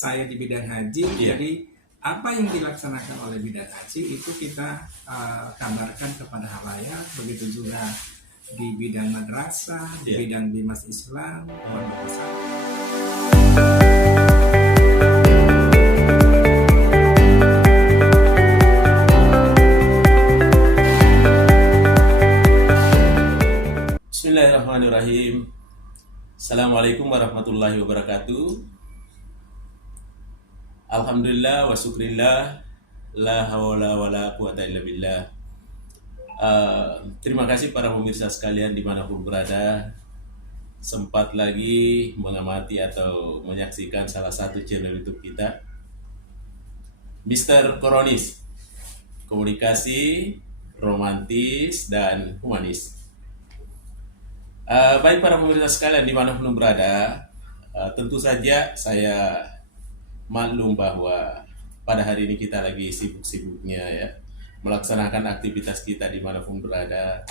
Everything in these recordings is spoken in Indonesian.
saya di bidang haji, jadi apa yang dilaksanakan oleh bidang haji itu kita gambarkan kepada halayak, begitu juga di bidang madrasah, di bidang bimas Islam, pondok pesantren. Bismillahirrahmanirrahim. Assalamualaikum warahmatullahi wabarakatuh. Alhamdulillah wa syukrillah, la hawla wa la quwata illa billah. Terima kasih para pemirsa sekalian dimanapun berada, sempat lagi mengamati atau menyaksikan salah satu channel YouTube kita, Mr. Koronis, komunikasi romantis dan humanis. Baik para pemirsa sekalian dimanapun berada, tentu saja saya maklum bahwa pada hari ini kita lagi sibuk-sibuknya ya melaksanakan aktivitas kita dimanapun berada,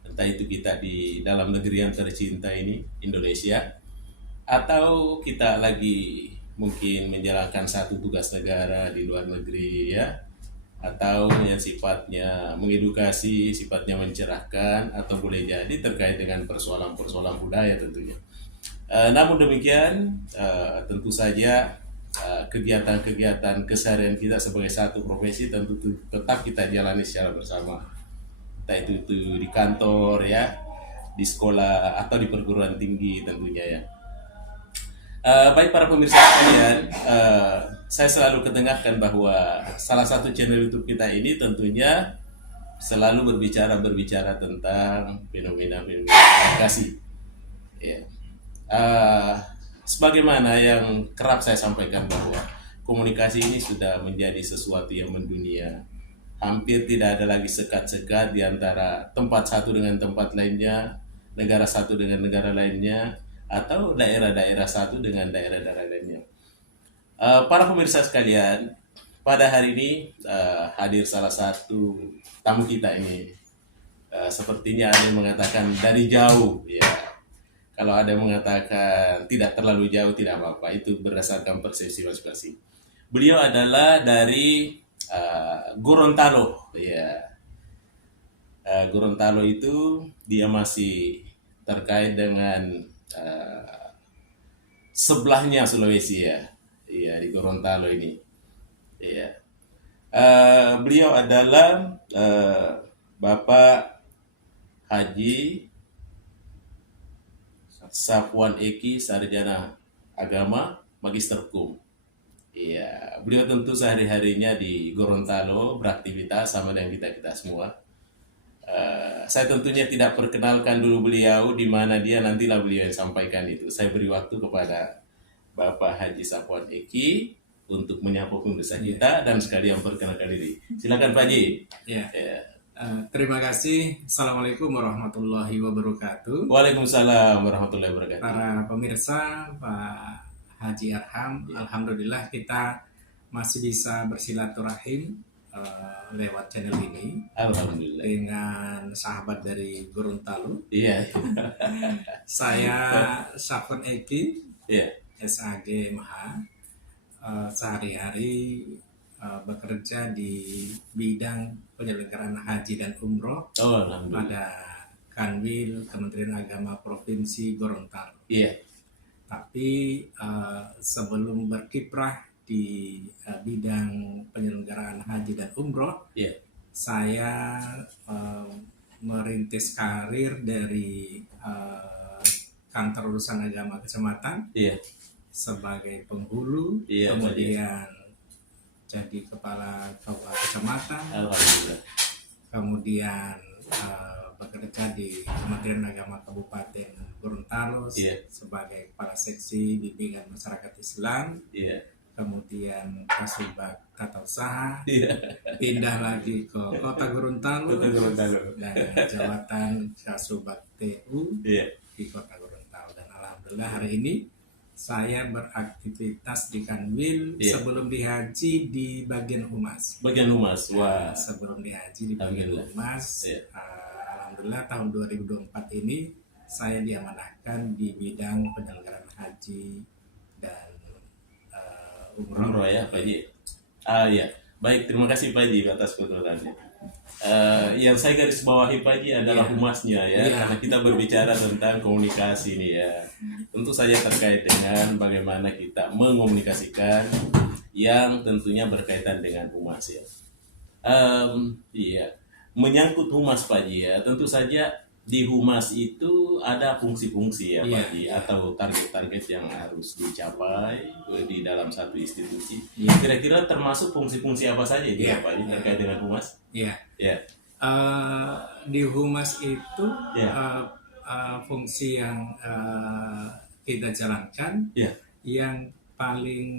entah itu kita di dalam negeri yang tercinta ini Indonesia, atau kita lagi mungkin menjalankan satu tugas negara di luar negeri ya, atau yang sifatnya mengedukasi, sifatnya mencerahkan, atau boleh jadi terkait dengan persoalan-persoalan budaya tentunya. Namun demikian, tentu saja kegiatan-kegiatan keseharian kita sebagai satu profesi tentu tetap kita jalani secara bersama, entah itu di kantor ya, di sekolah atau di perguruan tinggi tentunya ya. Baik para pemirsa sekalian, saya selalu ketengahkan bahwa salah satu channel YouTube kita ini tentunya selalu berbicara tentang fenomena-fenomena komunikasi. Ya. Sebagaimana yang kerap saya sampaikan bahwa komunikasi ini sudah menjadi sesuatu yang mendunia. Hampir tidak ada lagi sekat-sekat di antara tempat satu dengan tempat lainnya, negara satu dengan negara lainnya, atau daerah-daerah satu dengan daerah-daerah lainnya. Para pemirsa sekalian, pada hari ini hadir salah satu tamu kita ini. Sepertinya ada yang mengatakan dari jauh, ya. Kalau ada yang mengatakan tidak terlalu jauh, tidak apa-apa, itu berdasarkan persepsi masing-masing. Beliau adalah dari Gorontalo, ya. Gorontalo itu dia masih terkait dengan sebelahnya Sulawesi ya, iya di Gorontalo ini. Iya. Beliau adalah Bapak Haji Safwan Eki, sarjana agama, magister hukum. Iya, beliau tentu sehari-harinya di Gorontalo beraktivitas sama dengan kita semua. Saya tentunya tidak perkenalkan dulu beliau di mana dia, nantilah beliau yang sampaikan itu. Saya beri waktu kepada Bapak Haji Safwan Eki untuk menyapa pemirsa kita dan sekalian perkenalkan diri. Silakan Pak Haji. Ya. Terima kasih. Assalamualaikum warahmatullahi wabarakatuh. Waalaikumsalam warahmatullahi wabarakatuh. Para pemirsa, Pak Haji Arham, alhamdulillah kita masih bisa bersilaturahim lewat channel ini. Alhamdulillah. Dengan sahabat dari Gorontalo. Iya. Saya Safwan Eki, SAG MH. Sehari-hari bekerja di bidang penyelenggaraan haji dan umroh pada Kanwil Kementerian Agama Provinsi Gorontalo. Iya. Tapi sebelum berkiprah di bidang penyelenggaraan haji dan umroh, saya merintis karir dari kantor urusan agama kecamatan sebagai penghulu, kemudian jadi kepala kecamatan, kemudian bekerja di Kementerian Agama Kabupaten Gorontalo sebagai kepala seksi bimbingan masyarakat Islam, kemudian Kasubag Tata Usaha, pindah lagi ke Kota Gorontalo, dan jabatan Kasubag TU di Kota Gorontalo. Dan alhamdulillah hari ini saya beraktivitas di Kanwil sebelum dihaji di bagian humas. Wah. Sebelum dihaji di bagian humas. Alhamdulillah tahun 2024 ini saya diamanahkan di bidang penyelenggaraan haji dan umroh ya Pak Haji. Ya, baik, terima kasih Pak Haji atas tuturannya. Yang saya garis bawahi Pak Haji adalah humasnya ya, karena kita berbicara tentang komunikasi nih ya. Tentu saja terkait dengan bagaimana kita mengomunikasikan yang tentunya berkaitan dengan humas ya. Iya, menyangkut humas Pak Haji ya, tentu saja di humas itu ada fungsi-fungsi ya Pak Haji, atau target-target yang harus dicapai di dalam satu institusi. Kira-kira termasuk fungsi-fungsi apa saja itu Pak Haji terkait dengan humas? Di humas itu fungsi yang kita jalankan, yang paling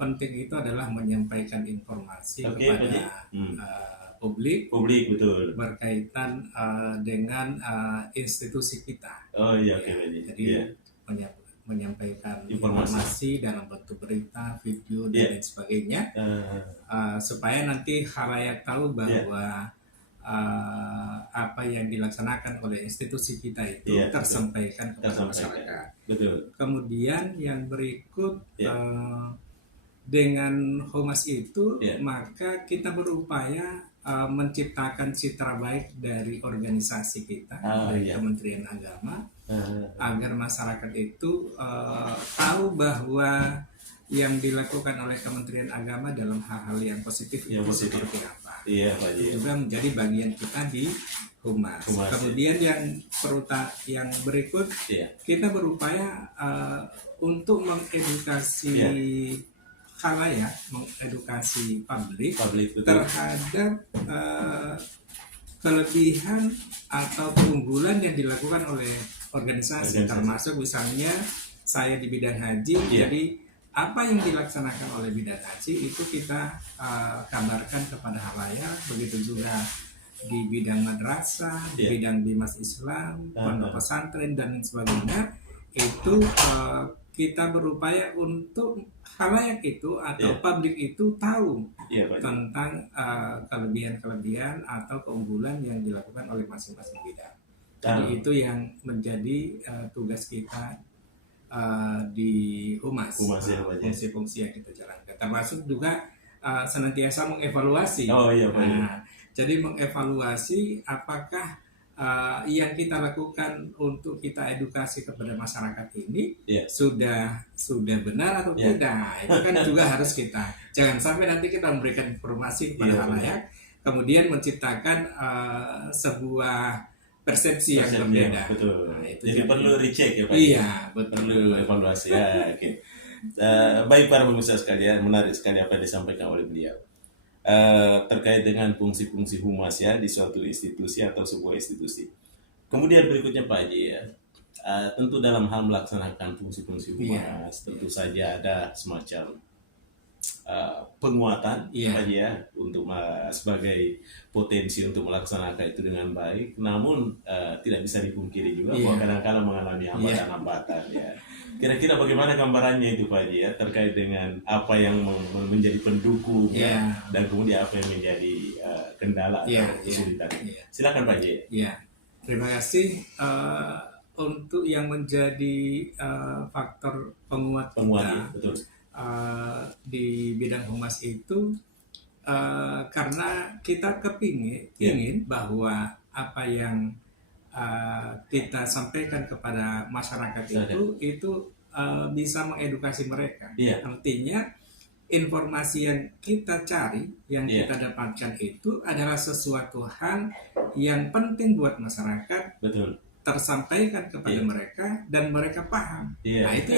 penting itu adalah menyampaikan informasi kepada publik betul, berkaitan dengan institusi kita. Jadi menyampaikan informasi dalam bentuk berita, video dan lain sebagainya, supaya nanti khalayak tahu bahwa apa yang dilaksanakan oleh institusi kita itu tersampaikan kepada masyarakat. Betul. Kemudian yang berikut, dengan humas itu maka kita berupaya menciptakan citra baik dari organisasi kita, dari Kementerian Agama, agar masyarakat itu tahu bahwa yang dilakukan oleh Kementerian Agama dalam hal-hal yang positif itu seperti apa. Itu juga menjadi bagian kita di humas. Kemudian yang berikut, kita berupaya untuk mengedukasi khalayak, mengedukasi publik terhadap kelebihan atau keunggulan yang dilakukan oleh organisasi. Termasuk misalnya saya di bidang haji, jadi apa yang dilaksanakan oleh bidang haji itu kita kabarkan kepada khalayak. Begitu juga di bidang madrasah, di bidang bimas Islam, pondok pesantren dan lain sebagainya, itu kita berupaya untuk khalayak itu atau publik itu tahu tentang kelebihan-kelebihan atau keunggulan yang dilakukan oleh masing-masing bidang. Jadi itu yang menjadi tugas kita di humas, fungsi-fungsi yang kita jalankan. Termasuk juga senantiasa mengevaluasi. Jadi mengevaluasi apakah yang kita lakukan untuk kita edukasi kepada masyarakat ini sudah benar atau tidak. Itu kan juga harus kita, jangan sampai nanti kita memberikan informasi kepada khalayak kemudian menciptakan sebuah persepsi yang berbeda. Jadi perlu recheck ya Pak. Perlu evaluasi ya. Baik para pemirsa sekalian, menarik sekali apa yang disampaikan oleh beliau terkait dengan fungsi-fungsi humas ya di suatu institusi atau sebuah institusi. Kemudian berikutnya Pak Haji ya, tentu dalam hal melaksanakan fungsi-fungsi humas tentu saja ada semacam penguatan Pak Haji ya, untuk sebagai potensi untuk melaksanakan itu dengan baik. Namun tidak bisa dipungkiri juga bahwa kadang-kadang mengalami hambatan-hambatan ya. Kira-kira bagaimana gambarannya itu Pak Haji ya, terkait dengan apa yang menjadi pendukung dan kemudian apa yang menjadi kendala atau kesulitan. Silakan Pak Haji. Terima kasih. Untuk yang menjadi faktor penguat kita di bidang humas itu, karena kita ingin bahwa apa yang kita sampaikan kepada masyarakat itu bisa mengedukasi mereka. Artinya informasi yang kita cari, yang kita dapatkan itu adalah sesuatu hal yang penting buat masyarakat, tersampaikan kepada mereka dan mereka paham. Nah itu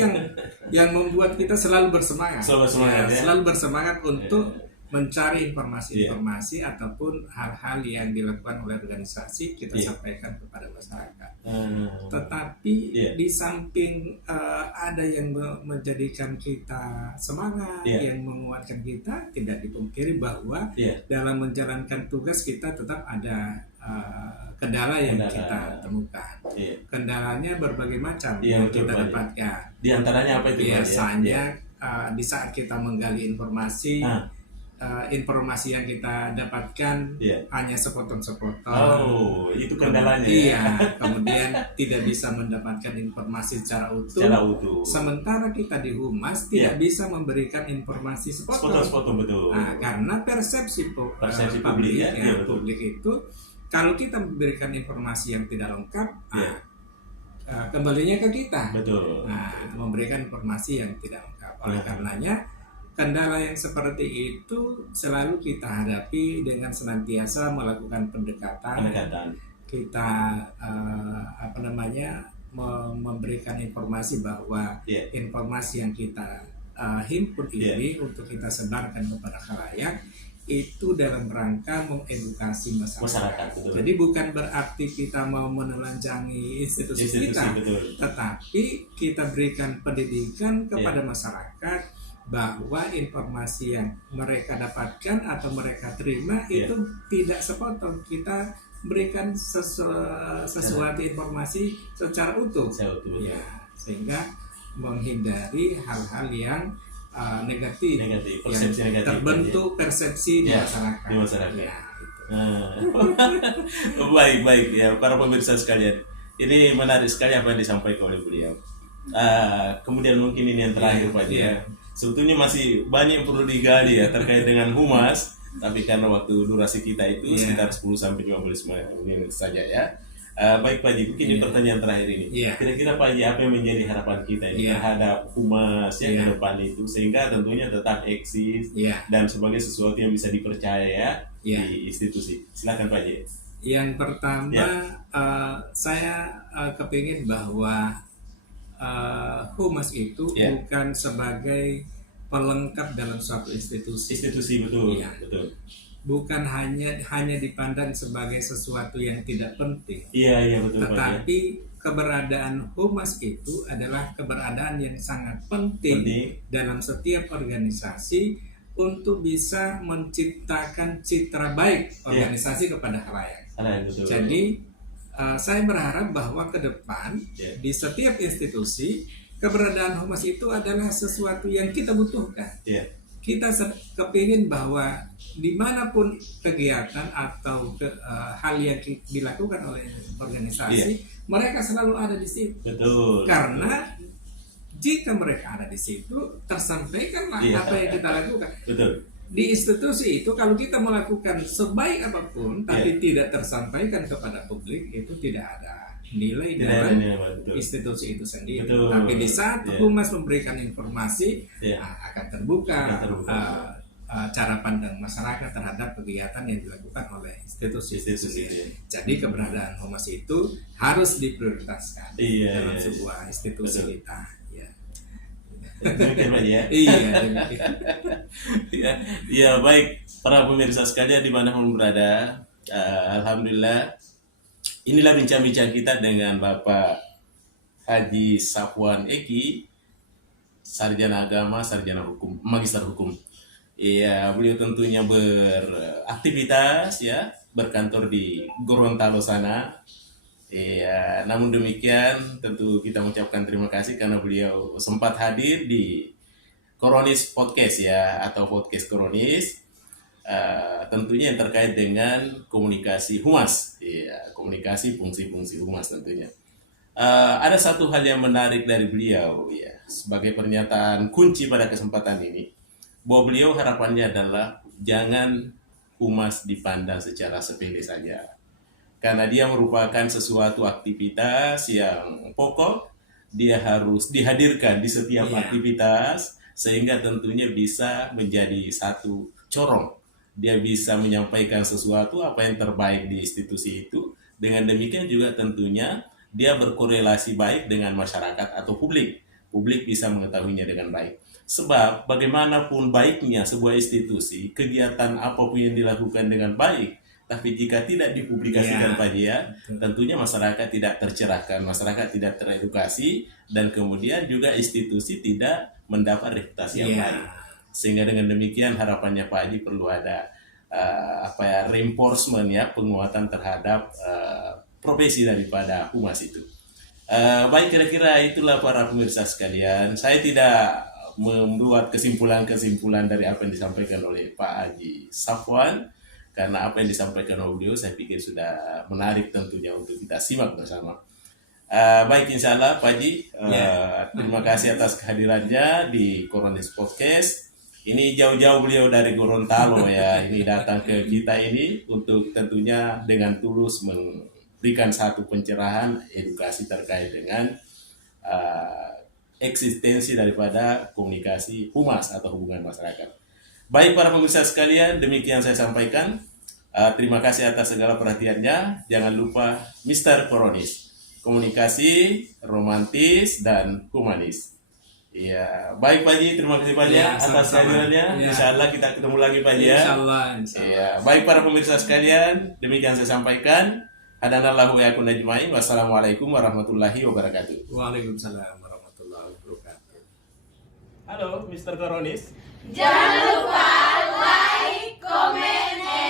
yang membuat kita selalu bersemangat, selalu bersemangat untuk mencari informasi-informasi ataupun hal-hal yang dilakukan oleh organisasi kita sampaikan kepada masyarakat. Tetapi di samping ada yang menjadikan kita semangat, yang menguatkan kita, tidak dipungkiri bahwa dalam menjalankan tugas kita tetap ada kendala yang kita temukan. Kendalanya berbagai macam yang kita dapatkan. Di antaranya apa itu? Biasanya di saat kita menggali informasi, informasi yang kita dapatkan hanya sepotong-sepotong. Oh, itu kendalanya. Iya, kemudian tidak bisa mendapatkan informasi secara utuh. Sementara kita di Humas tidak bisa memberikan informasi sepotong-sepotong, betul. Nah, karena persepsi publik, publik itu kalau kita memberikan informasi yang tidak lengkap, kembalinya ke kita. Betul. Nah, memberikan informasi yang tidak lengkap. Oleh karenanya kendala yang seperti itu selalu kita hadapi dengan senantiasa melakukan pendekatan. Kita memberikan informasi bahwa informasi yang kita himpun ini untuk kita sebarkan kepada khalayak itu dalam rangka mengedukasi masyarakat. Jadi bukan berarti kita mau menelanjangi institusi kita, tetapi kita berikan pendidikan kepada masyarakat bahwa informasi yang mereka dapatkan atau mereka terima itu tidak sepotong. Kita berikan sesuatu informasi secara utuh. Sehingga menghindari hal-hal yang negatif persepsi yang negatif, terbentuk persepsi di masyarakat. Baik ya para pemirsa sekalian. Ini menarik sekali apa yang disampaikan oleh beliau. Kemudian mungkin ini yang terakhir Pak ya. Sebetulnya masih banyak yang perlu digali ya terkait dengan humas, tapi karena waktu durasi kita itu sekitar 10-15 menit saja ya. Baik Pak Haji, mungkin ini pertanyaan terakhir ini. Kira-kira Pak Haji apa yang menjadi harapan kita ini terhadap humas yang ke depan itu sehingga tentunya tetap eksis dan sebagai sesuatu yang bisa dipercaya di institusi. Silakan Pak Haji. Yang pertama saya kepingin bahwa humas itu bukan sebagai pelengkap dalam suatu institusi. Betul. Bukan hanya dipandang sebagai sesuatu yang tidak penting. Betul. Tetapi keberadaan humas itu adalah keberadaan yang sangat penting dalam setiap organisasi untuk bisa menciptakan citra baik organisasi kepada khalayak. Jadi saya berharap bahwa ke depan di setiap institusi keberadaan humas itu adalah sesuatu yang kita butuhkan. Kita kepingin bahwa dimanapun kegiatan atau hal yang dilakukan oleh organisasi, mereka selalu ada di situ. Karena jika mereka ada di situ, tersampaikanlah apa yang kita lakukan. Di institusi itu kalau kita melakukan sebaik apapun tapi tidak tersampaikan kepada publik, itu tidak ada nilai dalam institusi itu sendiri. Tapi di saat humas memberikan informasi, akan terbuka cara pandang masyarakat terhadap kegiatan yang dilakukan oleh institusi. Jadi keberadaan humas itu harus diprioritaskan dalam sebuah institusi kita. Demikian Pak ya. Ya baik para pemirsa sekalian dimanapun berada, alhamdulillah inilah bincang-bincang kita dengan Bapak Haji Safwan Eki, sarjana agama, sarjana hukum, magister hukum. Beliau tentunya beraktivitas berkantor di Gorontalo sana. Namun demikian tentu kita mengucapkan terima kasih karena beliau sempat hadir di Koronis Podcast atau Podcast Koronis, tentunya yang terkait dengan komunikasi humas, komunikasi fungsi-fungsi humas tentunya. Ada satu hal yang menarik dari beliau sebagai pernyataan kunci pada kesempatan ini, bahwa beliau harapannya adalah jangan humas dipandang secara sepele saja. Karena dia merupakan sesuatu aktivitas yang pokok, dia harus dihadirkan di setiap aktivitas, sehingga tentunya bisa menjadi satu corong. Dia bisa menyampaikan sesuatu apa yang terbaik di institusi itu, dengan demikian juga tentunya dia berkorelasi baik dengan masyarakat atau publik. Publik bisa mengetahuinya dengan baik. Sebab bagaimanapun baiknya sebuah institusi, kegiatan apapun yang dilakukan dengan baik, tapi jika tidak dipublikasikan tentunya masyarakat tidak tercerahkan, masyarakat tidak teredukasi, dan kemudian juga institusi tidak mendapat reputasi yang baik. Sehingga dengan demikian harapannya Pak Haji perlu ada reinforcement penguatan terhadap profesi daripada humas itu. Baik, kira-kira itulah para pemirsa sekalian. Saya tidak membuat kesimpulan-kesimpulan dari apa yang disampaikan oleh Pak Haji Safwan, karena apa yang disampaikan oleh beliau saya pikir sudah menarik tentunya untuk kita simak bersama. Baik, insya Allah Pak Haji, terima kasih atas kehadirannya di Koronis Podcast. Ini jauh-jauh beliau dari Gorontalo ya, ini datang ke kita ini untuk tentunya dengan tulus memberikan satu pencerahan edukasi terkait dengan eksistensi daripada komunikasi humas atau hubungan masyarakat. Baik para pemirsa sekalian, demikian saya sampaikan. Terima kasih atas segala perhatiannya. Jangan lupa Mr. Koronis, komunikasi romantis dan humanis. Iya, baik Pak Haji, terima kasih banyak atas kehadirannya. Insya Allah kita ketemu lagi Pak Haji ya. Insya Allah. Iya, baik para pemirsa sekalian, demikian saya sampaikan. Hadanallahu wa yakum ajmain. Wassalamualaikum warahmatullahi wabarakatuh. Waalaikumsalam warahmatullahi wabarakatuh. Halo, Mr. Koronis. Jangan lupa like, comment, and